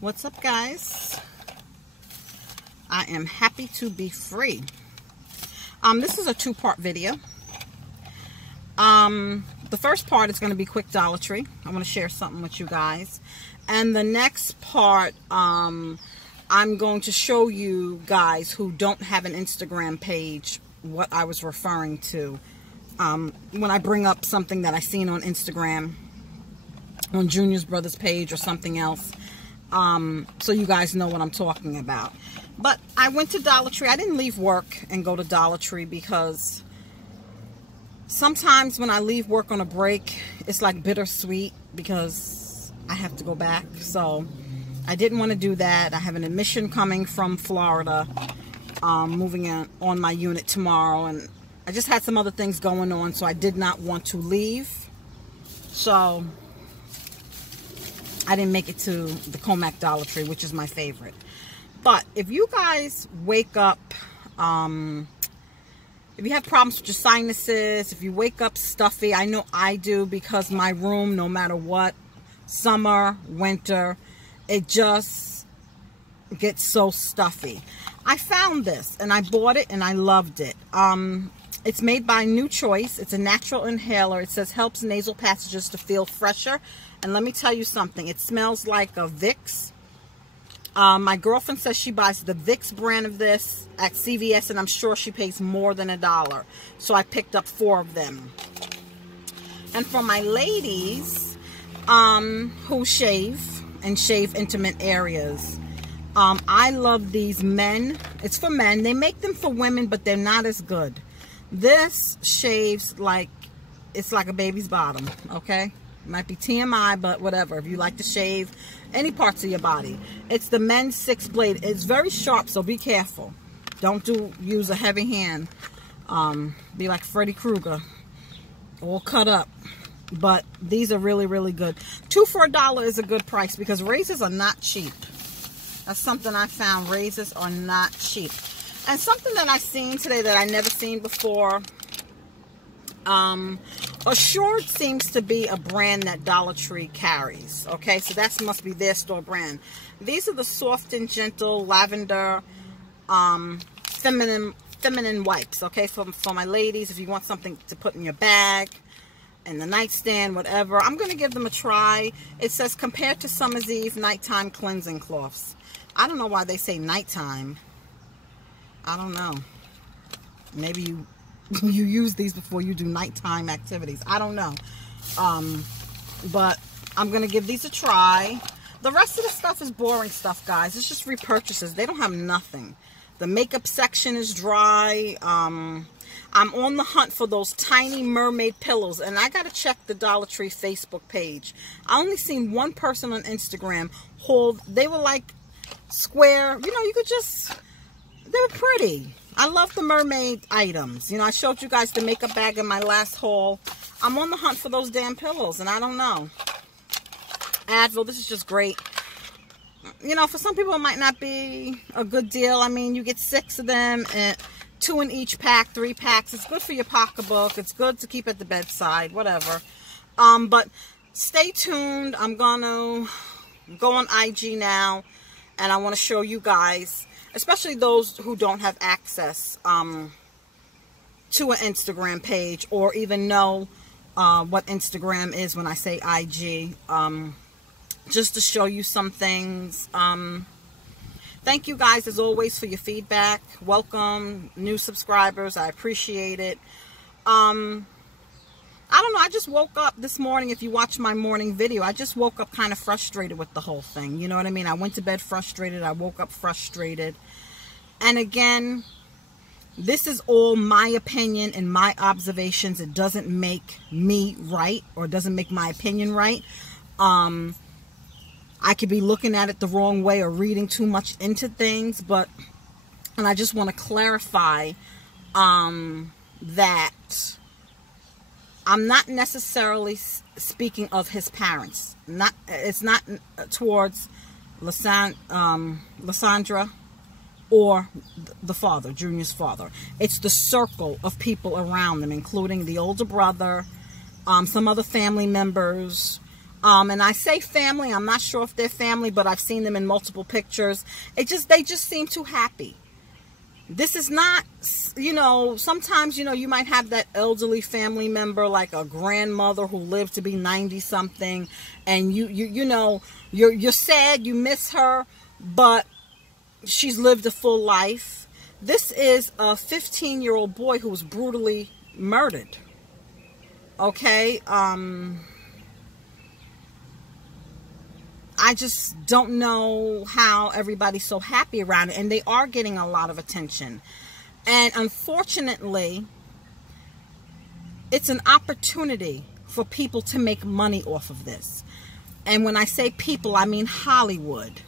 What's up, guys? I am happy to be free. This is a two-part video. The first part is going to be quick Dollar Tree. I want to share something with you guys. And the next part, I'm going to show you guys who don't have an Instagram page what I was referring to when I bring up something that I seen on Instagram, on Junior's brother's page or something else. So you guys know what I'm talking about. But I went to Dollar Tree. I didn't leave work and go to Dollar Tree because sometimes when I leave work on a break, it's like bittersweet because I have to go back. So I didn't want to do that. I have an admission coming from Florida, moving in on my unit tomorrow, and I just had some other things going on, so I did not want to leave. So I didn't make it to the Comac Dollar Tree, which is my favorite. But if you guys wake up, if you have problems with your sinuses, if you wake up stuffy, I know I do because my room, no matter what, summer, winter, it just gets so stuffy. I found this and I bought it and I loved it. It's made by New Choice. It's a natural inhaler. It says helps nasal passages to feel fresher. And let me tell you something. It smells like a Vicks. My girlfriend says she buys the Vicks brand of this at CVS, and I'm sure she pays more than $1. So I picked up 4 of them. And for my ladies who shave and shave intimate areas, I love these men. It's for men. They make them for women, but they're not as good. This shaves like it's like a baby's bottom, okay? Might be TMI, but whatever. If you like to shave any parts of your body. It's the men's 6 blade. It's very sharp, so be careful. Don't use a heavy hand. Be like Freddy Krueger. All cut up. But these are really, really good. 2 for $1 is a good price because razors are not cheap. That's something I found. Razors are not cheap. And something that I seen today that I never seen before. Assured seems to be a brand that Dollar Tree carries. Okay, so that must be their store brand. These are the soft and gentle lavender feminine wipes. Okay, for my ladies, if you want something to put in your bag, in the nightstand, whatever. I'm going to give them a try. It says compared to Summer's Eve nighttime cleansing cloths. I don't know why they say nighttime. I don't know. Maybe you use these before you do nighttime activities. I don't know. But I'm going to give these a try. The rest of the stuff is boring stuff, guys. It's just repurchases. They don't have nothing. The makeup section is dry. I'm on the hunt for those tiny mermaid pillows. And I got to check the Dollar Tree Facebook page. I only seen one person on Instagram hold. They were like square. You know, you could just... They were pretty. I love the mermaid items. You know, I showed you guys the makeup bag in my last haul. I'm on the hunt for those damn pillows, and I don't know. Advil, this is just great. You know, for some people it might not be a good deal. I mean, you get 6 of them, and 2 in each pack, 3 packs. It's good for your pocketbook. It's good to keep at the bedside, whatever. But stay tuned. I'm going to go on IG now, and I want to show you guys, especially those who don't have access to an Instagram page or even know what Instagram is when I say IG, just to show you some things. Thank you guys as always for your feedback. Welcome new subscribers. I appreciate it. I don't know, I just woke up this morning. If you watch my morning video, I just woke up kind of frustrated with the whole thing. You know what I mean? I went to bed frustrated. I woke up frustrated. And again, this is all my opinion and my observations. It doesn't make me right, or doesn't make my opinion right. I could be looking at it the wrong way or reading too much into things, and I just want to clarify that I'm not necessarily speaking of his parents. It's not towards Lysandra or the father, Junior's father. It's the circle of people around them, including the older brother, some other family members, And I say family, I'm not sure if they're family, but I've seen them in multiple pictures. They just seem too happy. This is not, you know, sometimes, you know, you might have that elderly family member, like a grandmother who lived to be 90 something, and you know, you're sad, you miss her, but she's lived a full life. This is a 15-year-old boy who was brutally murdered. Okay, I just don't know how everybody's so happy around it. And they are getting a lot of attention. And unfortunately, it's an opportunity for people to make money off of this. And when I say people, I mean Hollywood.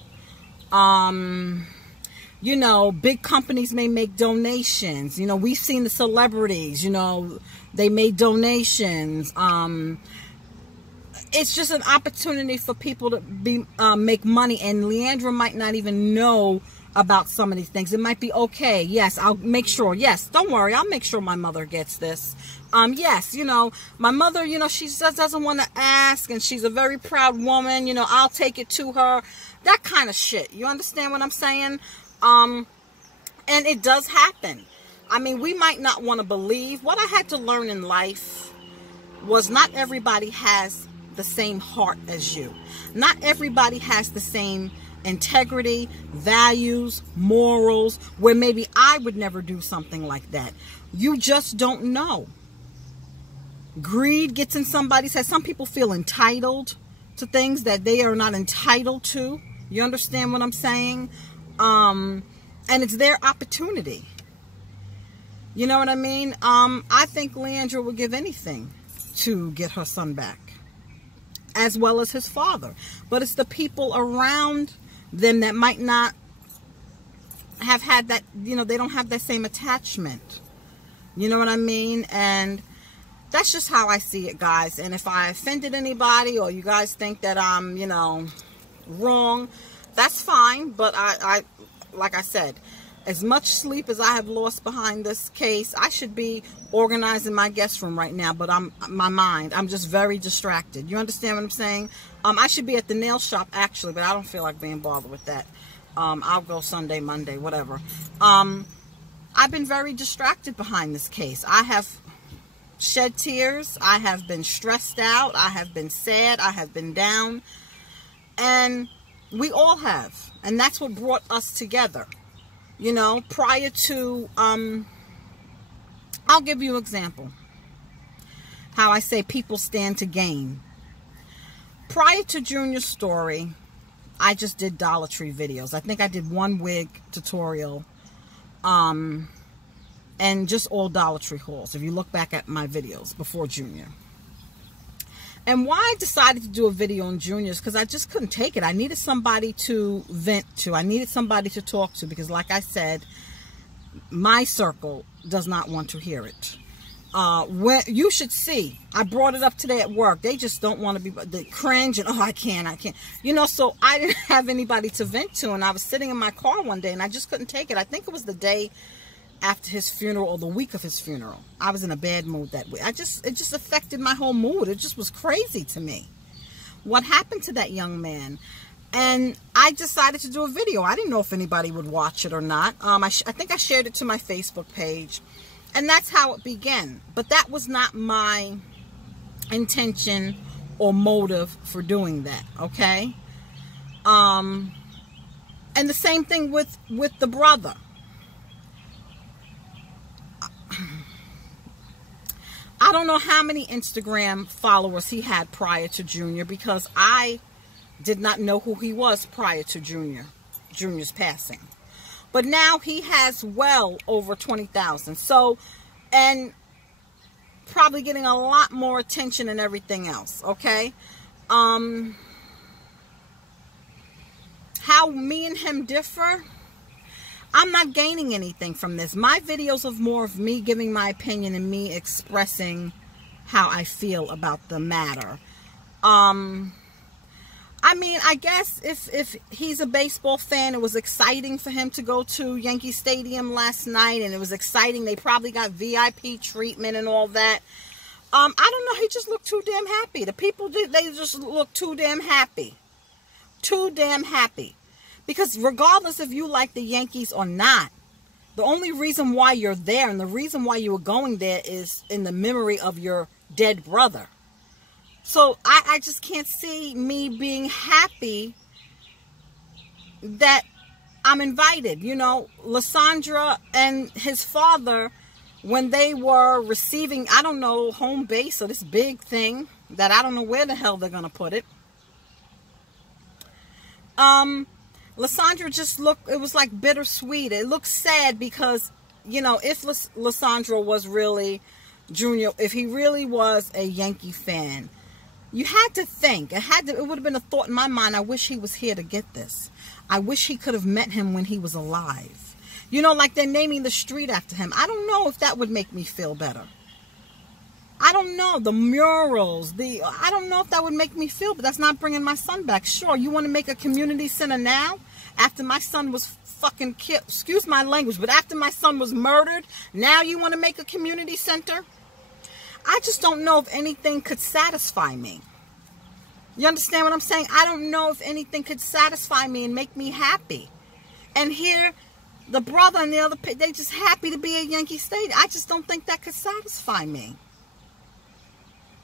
You know, big companies may make donations. You know, we've seen the celebrities, you know, they made donations. It's just an opportunity for people to make money, and Leandra might not even know about some of these things. It might be okay. Yes, I'll make sure. Yes, don't worry. I'll make sure my mother gets this. Yes, you know, my mother, you know, she just doesn't want to ask, and she's a very proud woman. You know, I'll take it to her. That kind of shit. You understand what I'm saying? And it does happen. I mean, we might not want to believe. What I had to learn in life was not everybody has the same heart as you. Not everybody has the same integrity, values, morals, where maybe I would never do something like that. You just don't know. Greed gets in somebody's head. Some people feel entitled to things that they are not entitled to. You understand what I'm saying? And it's their opportunity. You know what I mean? I think Leandra would give anything to get her son back, as well as his father. But it's the people around them that might not have had that, you know, they don't have that same attachment. You know what I mean? And that's just how I see it, guys. And if I offended anybody, or you guys think that I'm, you know, wrong, that's fine. But I like I said, as much sleep as I have lost behind this case, I should be organizing my guest room right now, but I'm just very distracted. You understand what I'm saying? I should be at the nail shop actually, but I don't feel like being bothered with that. I'll go Sunday, Monday, whatever. I've been very distracted behind this case. I have shed tears. I have been stressed out. I have been sad. I have been down. And we all have. And that's what brought us together. You know, prior to, I'll give you an example. How I say people stand to gain. Prior to Junior's story, I just did Dollar Tree videos. I think I did one wig tutorial, and just all Dollar Tree hauls, if you look back at my videos before Junior. And why I decided to do a video on Junior is because I just couldn't take it. I needed somebody to vent to. I needed somebody to talk to, because like I said, my circle does not want to hear it. When you should see, I brought it up today at work. They just don't want to be, they cringe and, oh, I can't. You know, so I didn't have anybody to vent to. And I was sitting in my car one day and I just couldn't take it. I think it was the day after his funeral, or the week of his funeral. I was in a bad mood that week. It just affected my whole mood. It just was crazy to me what happened to that young man. And I decided to do a video. I didn't know if anybody would watch it or not. I think I shared it to my Facebook page, and that's how it began. But that was not my intention or motive for doing that, okay? And the same thing with the brother. I don't know how many Instagram followers he had prior to Junior, because I did not know who he was prior to Junior's passing. But now he has well over 20,000. So, and probably getting a lot more attention and everything else, okay? How me and him differ, I'm not gaining anything from this. My videos are more of me giving my opinion and me expressing how I feel about the matter. I mean, I guess if he's a baseball fan, it was exciting for him to go to Yankee Stadium last night, and it was exciting. They probably got VIP treatment and all that. I don't know. He just looked too damn happy. The people, they just look too damn happy. Too damn happy. Because regardless if you like the Yankees or not, the only reason why you're there and the reason why you were going there is in the memory of your dead brother. So I just can't see me being happy that I'm invited. You know, Lysandra and his father, when they were receiving, I don't know, home base or this big thing that I don't know where the hell they're going to put it. Lysandra just looked, it was like bittersweet. It looked sad because, you know, if Lysandra was really Junior, if he really was a Yankee fan, you had to think, it would have been a thought in my mind, I wish he was here to get this. I wish he could have met him when he was alive. You know, like they're naming the street after him. I don't know if that would make me feel better. I don't know. The murals, I don't know if that would make me feel, but that's not bringing my son back. Sure, you want to make a community center now? After my son was fucking killed, excuse my language, but after my son was murdered, now you want to make a community center? I just don't know if anything could satisfy me. You understand what I'm saying? I don't know if anything could satisfy me and make me happy. And here, the brother and the other, they just happy to be at Yankee Stadium. I just don't think that could satisfy me.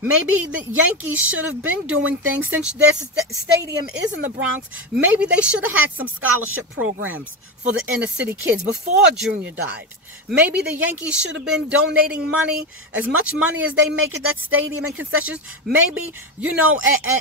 Maybe the Yankees should have been doing things since their stadium is in the Bronx. Maybe they should have had some scholarship programs for the inner city kids before Junior died. Maybe the Yankees should have been donating money, as much money as they make at that stadium and concessions. Maybe, you know,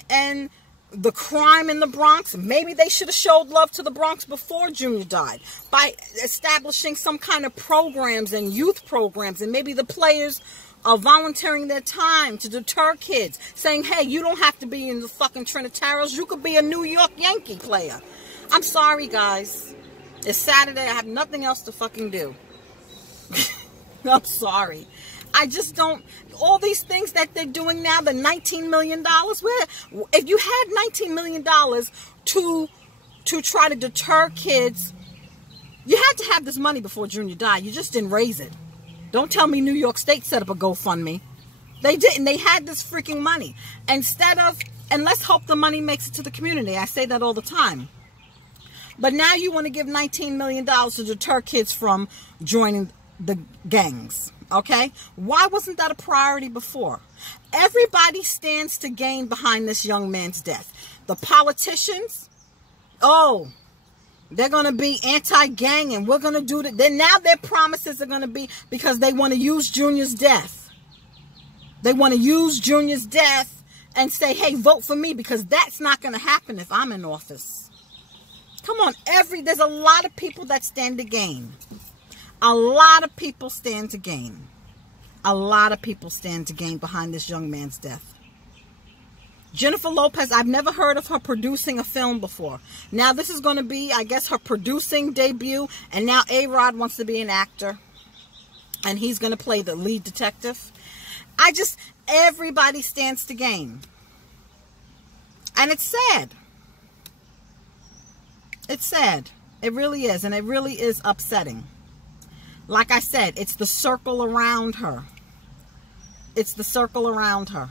and the crime in the Bronx, maybe they should have showed love to the Bronx before Junior died by establishing some kind of programs and youth programs, and maybe the players are volunteering their time to deter kids, saying, hey, you don't have to be in the fucking Trinitarios. You could be a New York Yankee player. I'm sorry, guys. It's Saturday. I have nothing else to fucking do. I'm sorry. I just don't, all these things that they're doing now, the $19 million, where, if you had $19 million to try to deter kids, you had to have this money before Junior died. You just didn't raise it. Don't tell me New York State set up a GoFundMe. They didn't. They had this freaking money. Instead of, and let's hope the money makes it to the community. I say that all the time. But now you want to give $19 million to deter kids from joining the gangs. Okay? Why wasn't that a priority before? Everybody stands to gain behind this young man's death. The politicians, oh, they're going to be anti-gang and we're going to do that. Then now their promises are going to be because they want to use Junior's death. They want to use Junior's death and say, hey, vote for me, because that's not going to happen if I'm in office. Come on, there's a lot of people that stand to gain. A lot of people stand to gain. A lot of people stand to gain behind this young man's death. Jennifer Lopez, I've never heard of her producing a film before. Now this is going to be, I guess, her producing debut. And now A-Rod wants to be an actor. And he's going to play the lead detective. Everybody stands to gain. And it's sad. It's sad. It really is. And it really is upsetting. Like I said, it's the circle around her. It's the circle around her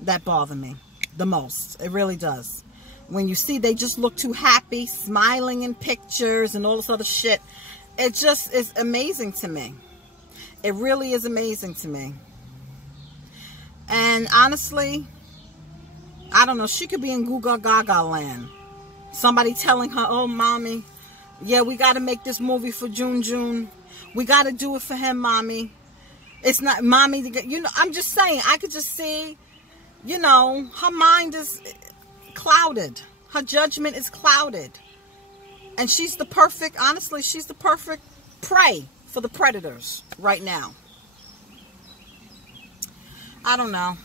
that bother me the most. It really does. When you see they just look too happy, smiling in pictures and all this other shit, it just is amazing to me. It really is amazing to me. And honestly, I don't know, she could be in Googa Gaga land. Somebody telling her, oh, mommy, yeah, we got to make this movie for June. We got to do it for him, mommy. It's not, mommy, you know, I'm just saying, I could just see, you know, her mind is clouded. Her judgment is clouded. And she's the perfect, honestly, she's the perfect prey for the predators right now. I don't know.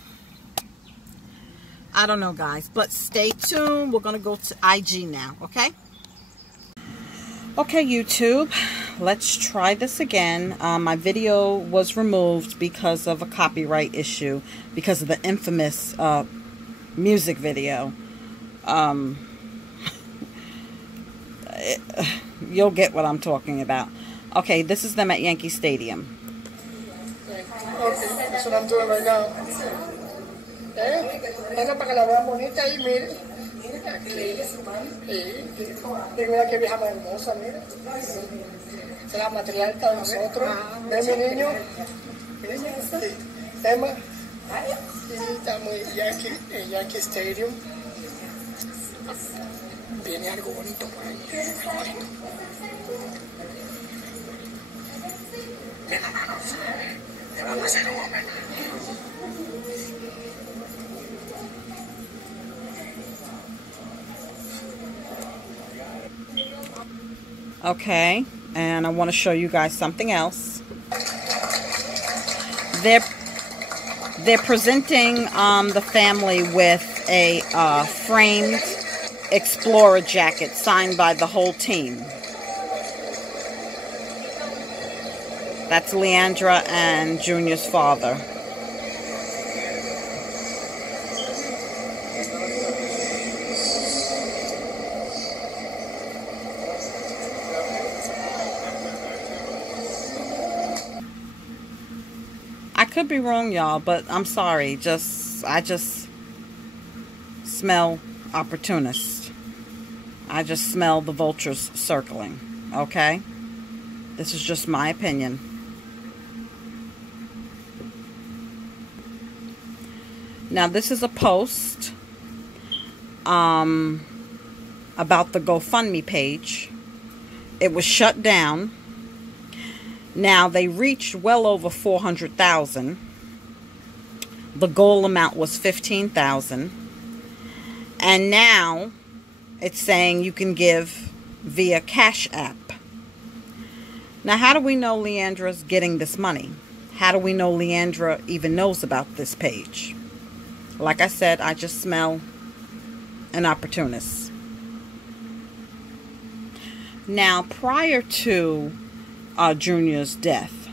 I don't know, guys. But stay tuned. We're going to go to IG now, okay? Okay, YouTube. Let's try this again. My video was removed because of a copyright issue, because of the infamous music video. You'll get what I'm talking about. Okay, this is them at Yankee Stadium. Okay. That's what I'm doing right now. Esa para que la vean bonita ahí, mire. Aquí. Mira qué vieja más hermosa, mire. Es la matriarca de nosotros. ¿Ven, mi niño? Emma. Y estamos en Yankee Stadium. Viene algo bonito por ahí. Ven a manos. Le vamos a hacer un homenaje. Okay, and I want to show you guys something else. They're presenting the family with a framed Explorer jacket signed by the whole team. That's Leandra and Junior's father. I could be wrong, y'all, but I'm sorry. I just smell opportunists. I just smell the vultures circling, okay? This is just my opinion. Now, this is a post about the GoFundMe page. It was shut down. Now, they reached well over 400,000. The goal amount was 15,000. And now, it's saying you can give via Cash App. Now, how do we know Leandra's getting this money? How do we know Leandra even knows about this page? Like I said, I just smell an opportunist. Now, prior to Junior's death,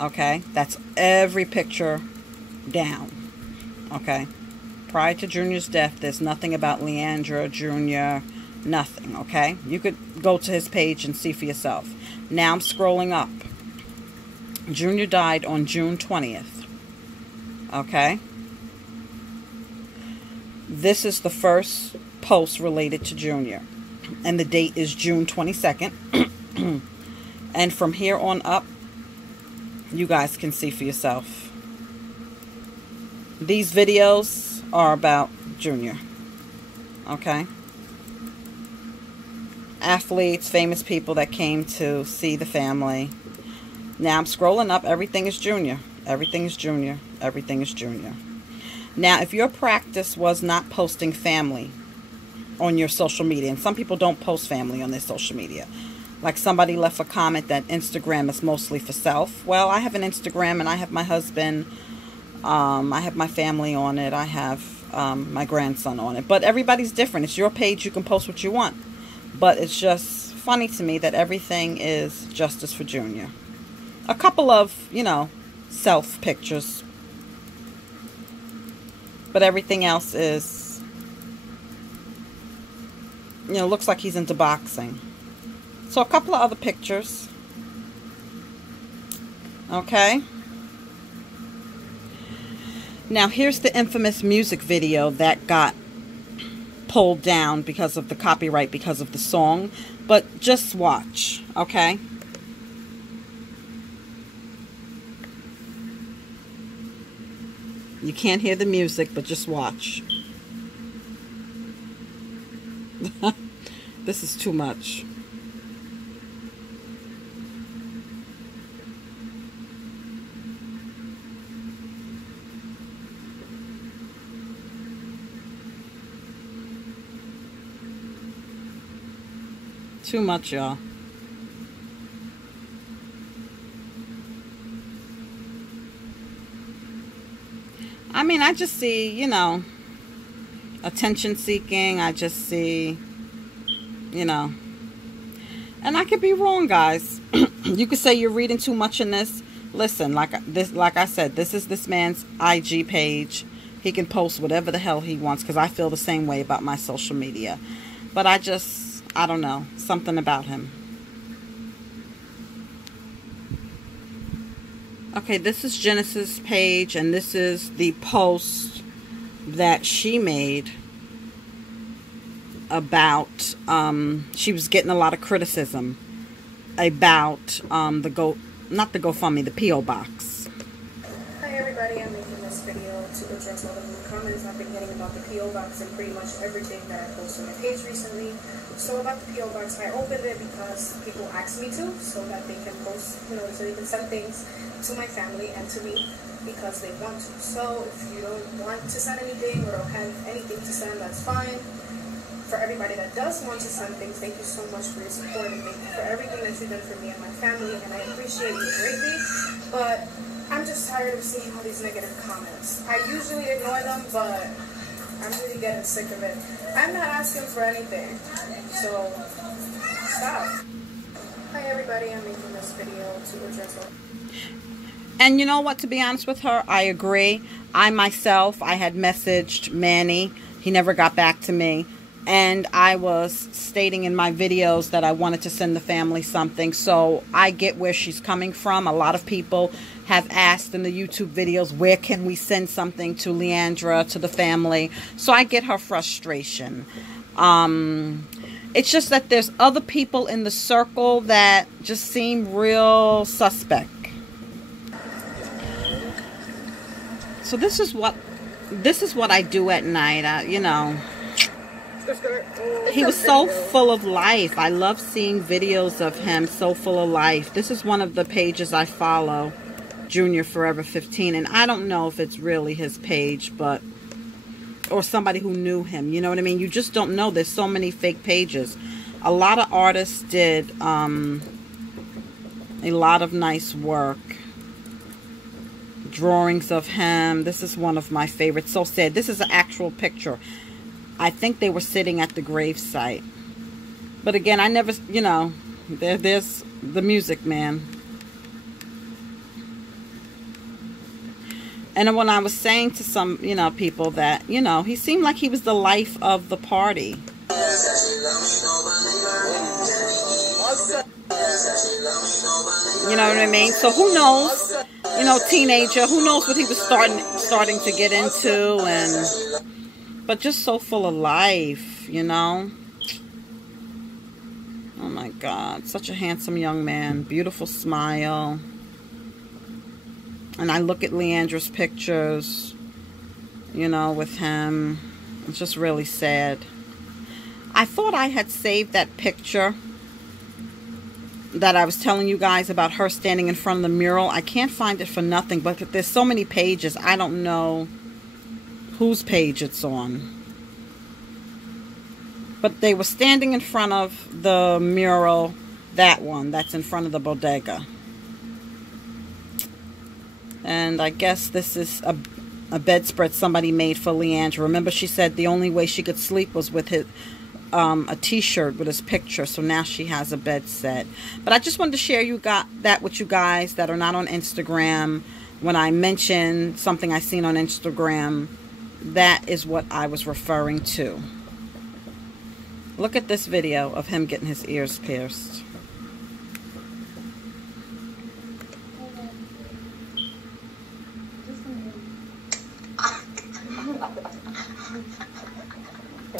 okay, that's every picture down, okay? Prior to Junior's death, there's nothing about Leandra, Junior, nothing, okay? You could go to his page and see for yourself. Now I'm scrolling up. Junior died on June 20th, okay? This is the first post related to Junior, and the date is June 22nd. And from here on up, you guys can see for yourself. These videos are about Junior, okay? Athletes, famous people that came to see the family. Now I'm scrolling up. Everything is Junior. Everything is Junior. Everything is Junior. Now, if your practice was not posting family on your social media, and some people don't post family on their social media, like somebody left a comment that Instagram is mostly for self. Well, I have an Instagram and I have my husband. I have my family on it. I have my grandson on it. But everybody's different. It's your page. You can post what you want. But it's just funny to me that everything is justice for Junior. A couple of, you know, self pictures. But everything else is, you know, looks like he's into boxing. So a couple of other pictures. Okay. Now here's the infamous music video that got pulled down because of the copyright, because of the song. But just watch, okay? You can't hear the music, but just watch. This is too much. Too much, y'all. I mean, I just see, you know, attention seeking. I just see, you know, and I could be wrong, guys. You could say you're reading too much in this. Listen, like I said, this is this man's IG page. He can post whatever the hell he wants, because I feel the same way about my social media. But I don't know, something about him. Okay, this is Genesis' page, and this is the post that she made about, she was getting a lot of criticism about not the GoFundMe, the P.O. Box. Hi everybody, I'm making this video to address all of the comments I've been getting about the P.O. Box and pretty much everything that I posted on my page recently. So about the P.O. Box, I opened it because people asked me to, so that they can post, so they can send things to my family and to me because they want to. So if you don't want to send anything or don't have anything to send, that's fine. For everybody that does want to send things, thank you so much for your support and thank you for everything that you've done for me and my family, and I appreciate you greatly. But I'm just tired of seeing all these negative comments. I usually ignore them, but I'm really getting sick of it. I'm not asking for anything, so stop. Hi everybody, I'm making this video to address all. And you know what, to be honest with her, I agree. I myself, I had messaged Manny. He never got back to me. And I was stating in my videos that I wanted to send the family something. So I get where she's coming from. A lot of people have asked in the YouTube videos, where can we send something to Leandra, to the family? So I get her frustration. It's just that there's other people in the circle that just seem real suspect. So this is what I do at night. You know, he was so full of life. I love seeing videos of him so full of life. This is one of the pages I follow, Junior Forever 15, and I don't know if it's really his page, but or somebody who knew him. You know what I mean? You just don't know. There's so many fake pages. A lot of artists did a lot of nice work. Drawings of him. This is one of my favorites. So sad. This is an actual picture. I think they were sitting at the gravesite. But again, I never, you know, there's the music man. And when I was saying to some, you know, people that, you know, he seemed like he was the life of the party. You know what I mean? So who knows? You know, teenager, who knows what he was starting to get into, and but just so full of life, you know. Oh my God, such a handsome young man, beautiful smile. And I look at Leandra's pictures, you know, with him. It's just really sad. I thought I had saved that picture that I was telling you guys about her standing in front of the mural. I can't find it for nothing, but there's so many pages. I don't know whose page it's on. But they were standing in front of the mural, that one, that's in front of the bodega. And I guess this is a bedspread somebody made for Leandra. Remember, she said the only way she could sleep was with his, a t-shirt with his picture. So now she has a bed set. But I just wanted to share that with you guys that are not on Instagram. When I mention something I seen on Instagram, that is what I was referring to. Look at this video of him getting his ears pierced.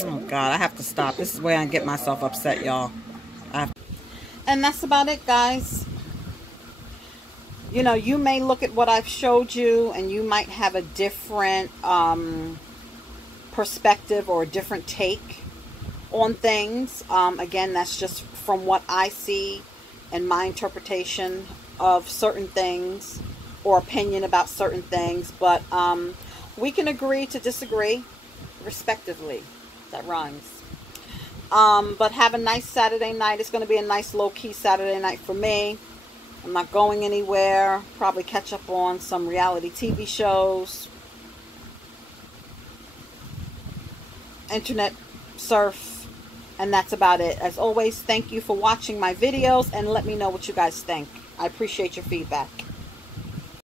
Oh God, I have to stop. This is where I get myself upset, y'all. And that's about it, guys. You know, you may look at what I've showed you and you might have a different perspective or a different take on things. Again, that's just from what I see and my interpretation of certain things or opinion about certain things. But we can agree to disagree respectively. That rhymes. But have a nice Saturday night. It's going to be a nice low-key Saturday night for me. I'm not going anywhere. Probably catch up on some reality TV shows. Internet surf. And that's about it. As always, thank you for watching my videos and let me know what you guys think. I appreciate your feedback.